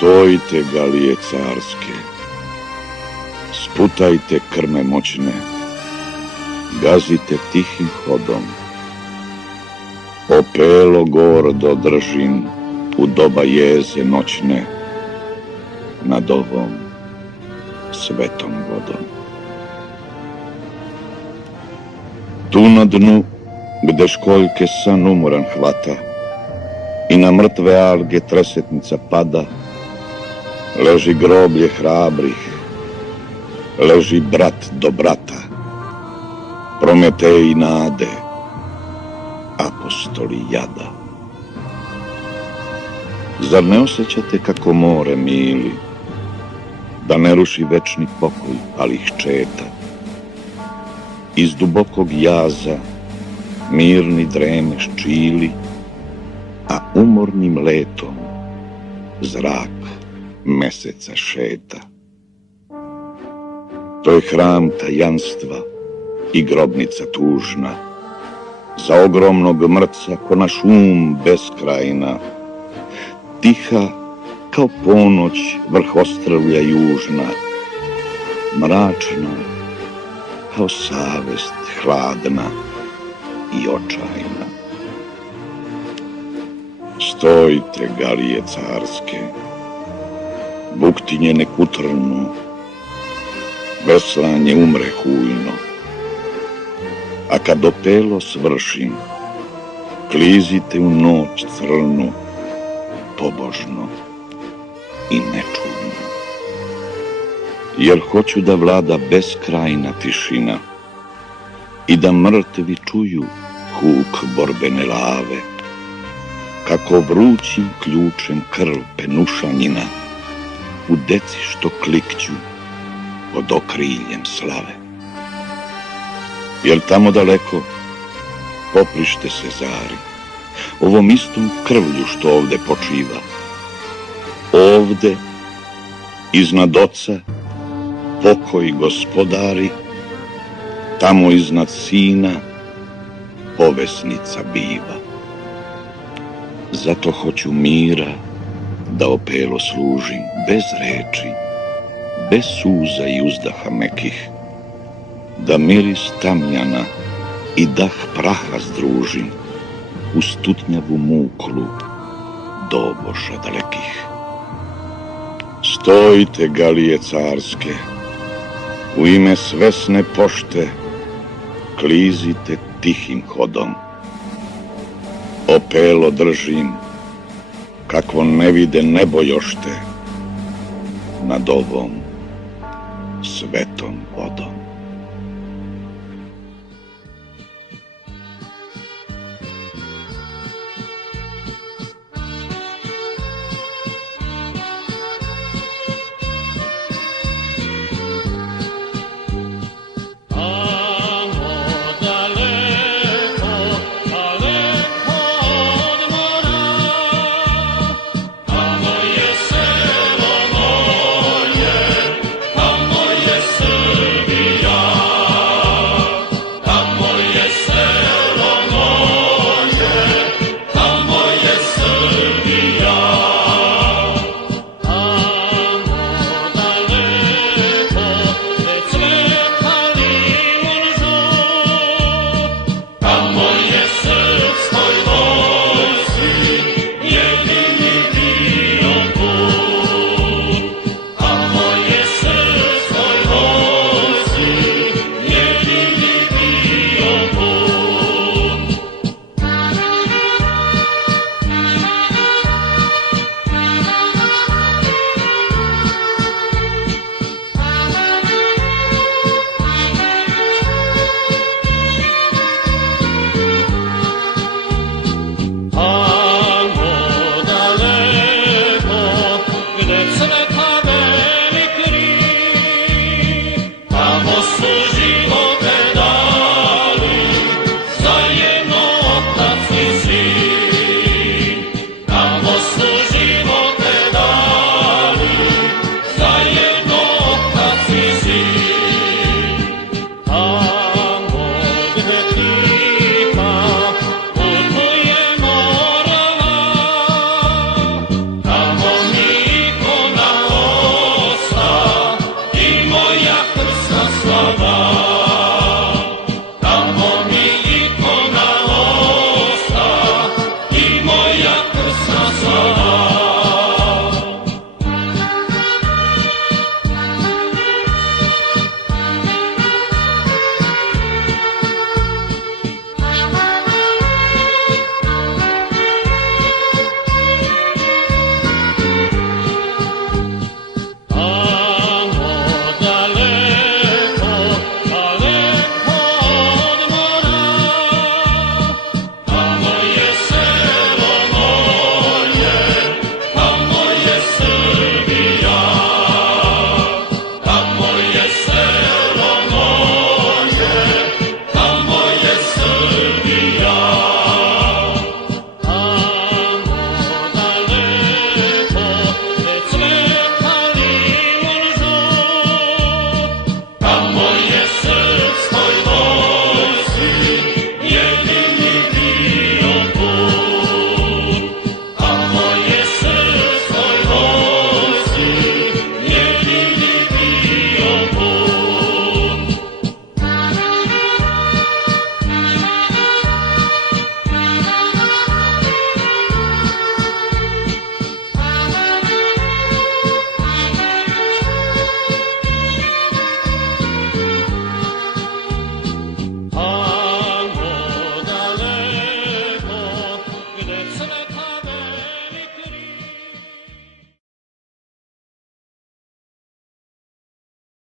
Stojite, galije carske, sputajte krme moćne, gazite tihim hodom. Opelo gordo držim u doba jeze noćne nad ovom svetom vodom. Tu na dnu, gde školjke san umoran hvata i na mrtve alge tresetnica pada, leži groblje hrabrih, leži brat do brata, Prometej nade, apostoli jada. Zar ne osjećate kako more mili, da ne ruši večni pokoj palih četa? Iz dubokog jaza mirni dreme ščili, a umornim letom zrak meseca šeta. To je hram tajanstva i grobnica tužna, za ogromnog mrca ko naš beskrajna, tiha kao ponoć vrh ostrvlja južna, mračna kao savest hladna i očajna. Stojite, galije carske, buktinje nek utrnu, veslanje umre hujno, a kad opelo svršim, klizite u noć crnu, pobožno i nečudno. Jer hoću da vlada beskrajna tišina i da mrtvi čuju huk borbene lave, kako vrućim ključem krv penušanjina u deci što klikću pod okriljem slave. Jer tamo daleko poprište se zari, ovom istom krvlju što ovde počiva. Ovde, iznad oca, pokoj gospodari, tamo iznad sina povesnica biva. Zato hoću mira da opelo služim, bez reči, bez suza i uzdaha mekih, da miris tamjana i dah praha združim uz tutnjavu muklu doboša dalekih. Stojite, galije carske, u ime svesne pošte klizite tihim hodom. Opelo držim, kakvo ne vide nebo jošte nad ovom svetom vodom.